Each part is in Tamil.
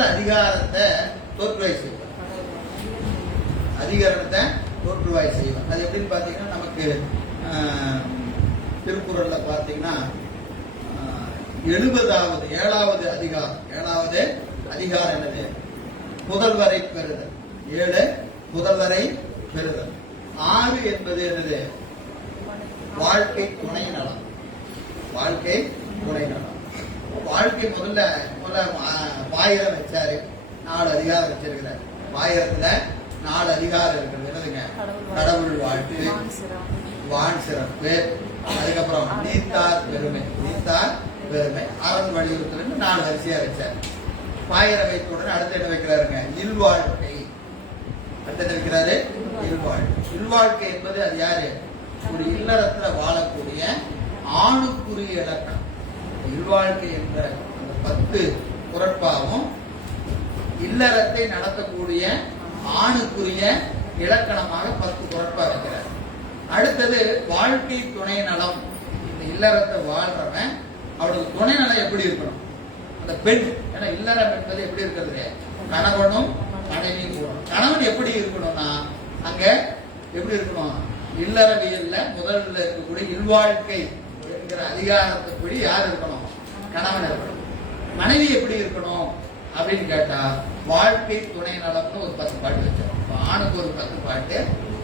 முதல் அதிகாரத்தை தோற்றுவாய் செய்வார். அதிகாரத்தை தோற்றுவாய் செய்வார். அது எப்படின்னு பார்த்தீங்கன்னா நமக்கு திருக்குறள்ல பார்த்தீங்கன்னா 7வது அதிகாரம் என்னது? புதல்வரை பெறுதல். 7 புதல்வரை பெறுதல். 6 என்பது என்னது? வாழ்க்கை துணை நலம். வாழ்க்கை துணை நலம். வாழ்க்கை முதல்ல பாயிரம் வச்சாரு, 4 அதிகாரம் வச்சிருக்கிறார். பாயிரத்துல 4 அதிகாரம் இருக்கிறது. என்னதுங்க? கடவுள் வாழ்த்து, வான் சிறப்பு, அதுக்கப்புறம் நீத்தார் பெருமை, அரண் வலியுறுத்தல் 4 வரிசையா வச்சார். பாயிரம் வைத்த உடனே அடுத்து என்ன வைக்கிறாருங்க? இல்வாழ்க்கை. அடுத்து என்ன வைக்கிறாரு? இல்வாழ்க்கை. இல்வாழ்க்கை என்பது அது யாரு? ஒரு இல்லறத்துல வாழக்கூடிய ஆணுக்குரிய இலக்கணம். இல்வாழ்க்கை என்ற அந்த 10 குறட்பாவும் இல்லறத்தை நடத்தக்கூடிய ஆணுக்குரிய இலக்கணமாக 10 குறட்பா வைக்கிறார். அடுத்தது வாழ்க்கை துணை நலம். இந்த இல்லறத்தை வாழ்றவன் அவளுக்கு துணை நலம் எப்படி இருக்கணும்? அந்த பெண், ஏன்னா இல்லறம் என்பது எப்படி இருக்கிறது? கணவனும் மனைவியும் கூடணும். கணவன் எப்படி இருக்கணும்னா அங்க எப்படி இருக்கணும்? இல்லறவியல்ல முதல்ல இருக்கக்கூடிய இல்வாழ்க்கை என்கிற அதிகாரத்துப்படி யார் இருக்கணும்? கணவன் இருக்கணும். மனைவி எப்படி இருக்கணும் அப்படின்னு கேட்டா வாழ்க்கை துணை நலம்னு ஒரு 10 பாட்டு வச்சோம். ஆணுக்கு ஒரு 10 பாட்டு,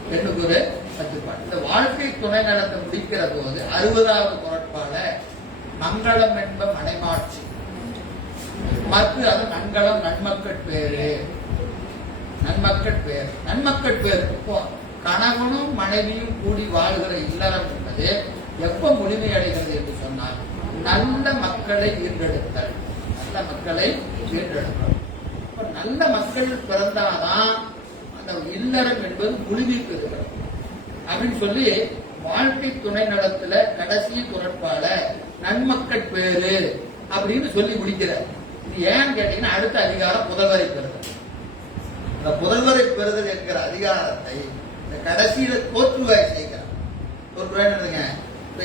பெண்ணுக்கு ஒரு 10 பாட்டு. இந்த வாழ்க்கை துணை நலத்தை முடிக்கிற போது 60வது குறட்பால மங்களம் என்ப மனைமாட்சி, அது மங்களம் நன்மக்கள் பேரு. நன்மக்கள் பேரு. இப்போ கணவனும் மனைவியும் கூடி வாழ்கிற இல்லறம் என்பது எப்ப முழுமை அடைகிறது என்று சொன்னால் நல்ல மக்களை ஈர்த்தெடுத்தல். நல்ல மக்கள் பிறந்தாதான் அந்த இல்லறம் என்பது முழுமை பெறுகிறது அப்படின்னு சொல்லி வாழ்க்கை துணை நலத்துல கடைசி குறட்பால நன்மக்கள் பேரு அப்படின்னு சொல்லி முடிக்கிறார். இது ஏன்னு கேட்டீங்கன்னா அடுத்த அதிகாரம் புதல்வரை பெறுதல். இந்த புதல்வரை பெறுதல் என்கிற அதிகாரத்தை இந்த கடைசியில தோற்றுவாய் செய்கிறார். தோற்றுவாய் என்னதுங்க?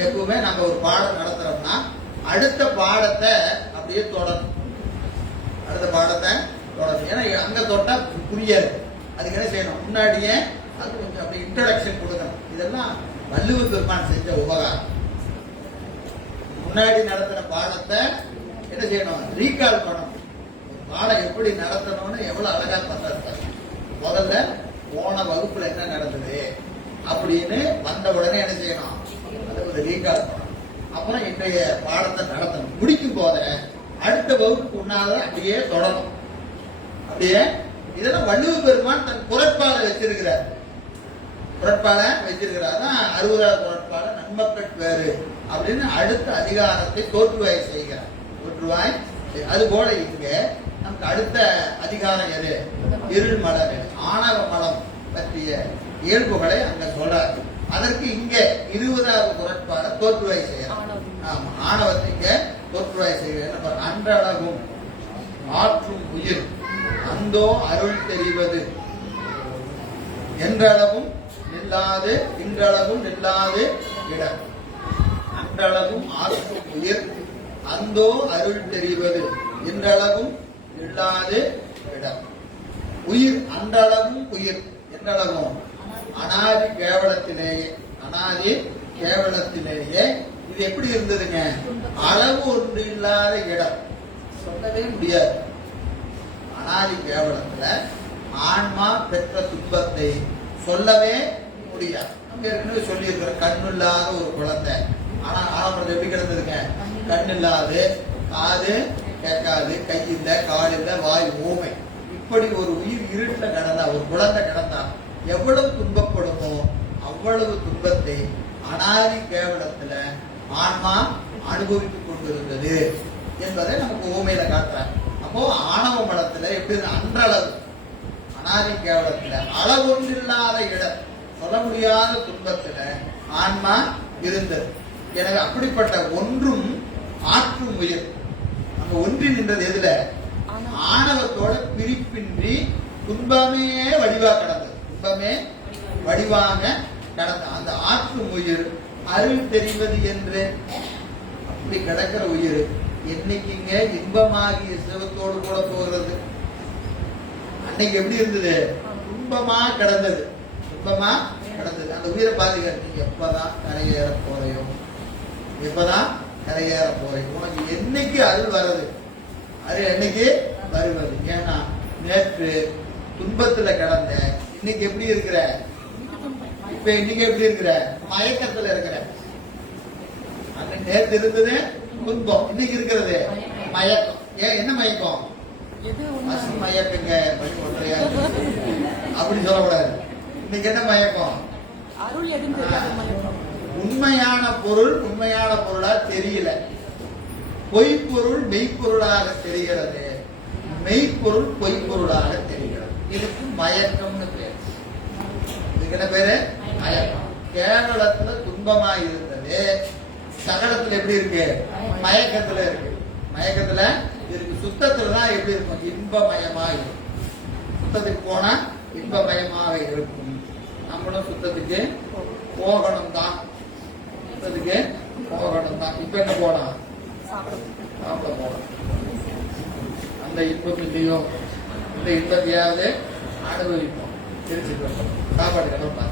எப்பவுமே நம்ம ஒரு பாடம் நடத்துறோம்னா அடுத்த பாடத்தை அப்படியே தொடரும். ஏன்னா அங்க தொட்டா புரியாது. அதுக்கு என்ன செய்யணும்? முன்னாடியே அது கொஞ்சம் அப்படி இன்ட்ரோடக்ஷன் கொடுக்கணும். இதெல்லாம் வள்ளுவ பெருமான் செஞ்ச உபகாரம். முன்னாடி நடத்தின பாடத்தை என்ன செய்யணும்? ரீகால் பண்ணணும். பாடம் எப்படி நடத்தணும்னு எவ்வளவு அழகா பண்றாரு. முதல்ல போன வகுப்புல என்ன நடந்தது அப்படின்னு வந்த உடனே என்ன செய்யணும்? அதை ஒரு ரீகால் பண்ணணும். அப்புறம் இன்றைய பாடத்தை நடத்தணும். முடிக்கும் போத அடுத்த வகுப்புக்கு உன்னால அப்படியே தொடரும். அப்படியே இதெல்லாம் வள்ளுவ பெருமான் தன் குறட்பால வச்சிருக்கிறார். 60வது குறட்பால நன்மக்கள் பேரு அப்படின்னு அடுத்த அதிகாரத்தை தோற்றுவாய் செய்கிறார். அது போல இங்க நமக்கு அடுத்த அதிகாரம் எது? இருள் மலம், ஆணவ மலம் பற்றிய இயல்புகளை அங்க சொல்றாரு. அதற்கு இங்க 20வது குறட்பால தோற்றுவாய் செய்யலாம். ஆணவத்தை இங்க தோற்றுவாய் செய்ய அன்றளவும் ஆற்றும் உயிர் அந்தோ அருள் தெரிவது என்றளவும் நில்லாது இன்றளவும் நில்லாது இடம். அன்றளவும் ஆற்றும் உயிர் அந்தோ அருள் தெரிவது என்றளவும் நில்லாது இடம். உயிர் அன்றளவும் உயிர் என்றளவும் அனாதி கேவலத்திலேயே இது எப்படி இருந்ததுங்க? அளவு ஒன்று இல்லாத இடம். சொல்லவே முடியாது. அனாதி கேவலத்துல ஆன்மா பெற்ற துன்பத்தை சொல்லவே முடியாது. நம்ம ஏற்கனவே சொல்லி இருக்கிற கண்ணு இல்லாத ஒரு குழந்தை. ஆனா ஆரம்பத்தில் எப்படி கிடந்ததுங்க? கண்ணு இல்லாது, காது கேட்காது, கை இல்ல, கால் இல்ல, வாய் ஊமை. இப்படி ஒரு உயிர் இருட்டுல கிடந்தா, ஒரு குழந்தை கிடந்தா எவ்வளவு துன்பப்படுமோ அவ்வளவு துன்பத்தை அனாதி கேவலத்துல ஆன்மா அனுபவித்துக் கொண்டிருந்தது என்பதை நமக்கு ஊமையில காட்டுறாங்க. அப்போ ஆணவ மலத்துல எப்படி அன்றளவு அனாதி கேவலத்துல அளவொன்றில்லாத இடம், சொல்ல முடியாத துன்பத்துல ஆன்மா இருந்தது. எனவே அப்படிப்பட்ட ஒன்றும் ஆற்றும் உயிர் அங்க ஒன்றி நின்றது எதுல? ஆணவத்தோட பிரிப்பின்றி துன்பமே வடிவா கடந்தது. துன்பமே வடிவாக கடந்த அந்த ஆற்றும் உயிர் அருள் தெரிவது என்று அப்படி கிடக்கிற உயிர் என்னைக்குங்க இன்பமாகிய சிவத்தோடு கூட போகிறது? அன்னைக்கு எப்படி இருந்தது? துன்பமா கிடந்தது, துன்பமா கிடந்தது. அந்த உயிரை பாருங்க, நீ எப்பதான் கரையேற போறையோ, எப்பதான் கரையேற போறேன், உனக்கு என்னைக்கு அருள் வர்றது, அது என்னைக்கு வருவது? ஏன்னா நேற்று துன்பத்துல கிடந்த, இன்னைக்கு எப்படி இருக்கிற? இப்ப இன்னைக்கு எப்படி இருக்கிற? மயக்கத்துல இருக்கிற. நேற்று இருந்தது துன்பம், இன்னைக்கு இருக்கிறது மயக்கம். ஏன் என்ன மயக்கம்? மயக்கங்க ஒன்றையா அப்படி சொல்லக்கூடாது. இன்னைக்கு என்ன மயக்கம்? உண்மையான பொருள் உண்மையான பொருளா தெரியல, பொய்ப்பொருள் மெய்ப்பொருளாக தெரிகிறது, மெய்ப்பொருள் பொய்ப்பொருளாக தெரிகிறது. இதுக்கு மயக்கம்னு பேர். இதுக்கு என்ன பேரு? மயக்கம். கேவலத்துல துன்பமா இருந்தது, சகலத்துல எப்படி இருக்கு? மயக்கத்துல இருக்கு. மயக்கத்துல இருக்கு. சுத்தத்துலதான் எப்படி இருக்கும்? இன்பமயமா இருக்கும். சுத்தத்துக்கு போனா இன்பமயமாக இருக்கும். நம்மளும் சுத்தத்துக்கு போகணும் தான், சுத்தத்துக்கு போகணும் தான். இப்ப என்ன போலாம்? சாப்பிட போலாம். அந்த இன்பம் இல்லையோ, இந்த இன்பத்தையாவது அனுபவிப்போம். தெரிஞ்சுக்கணும். சாப்பாடு கிளம்ப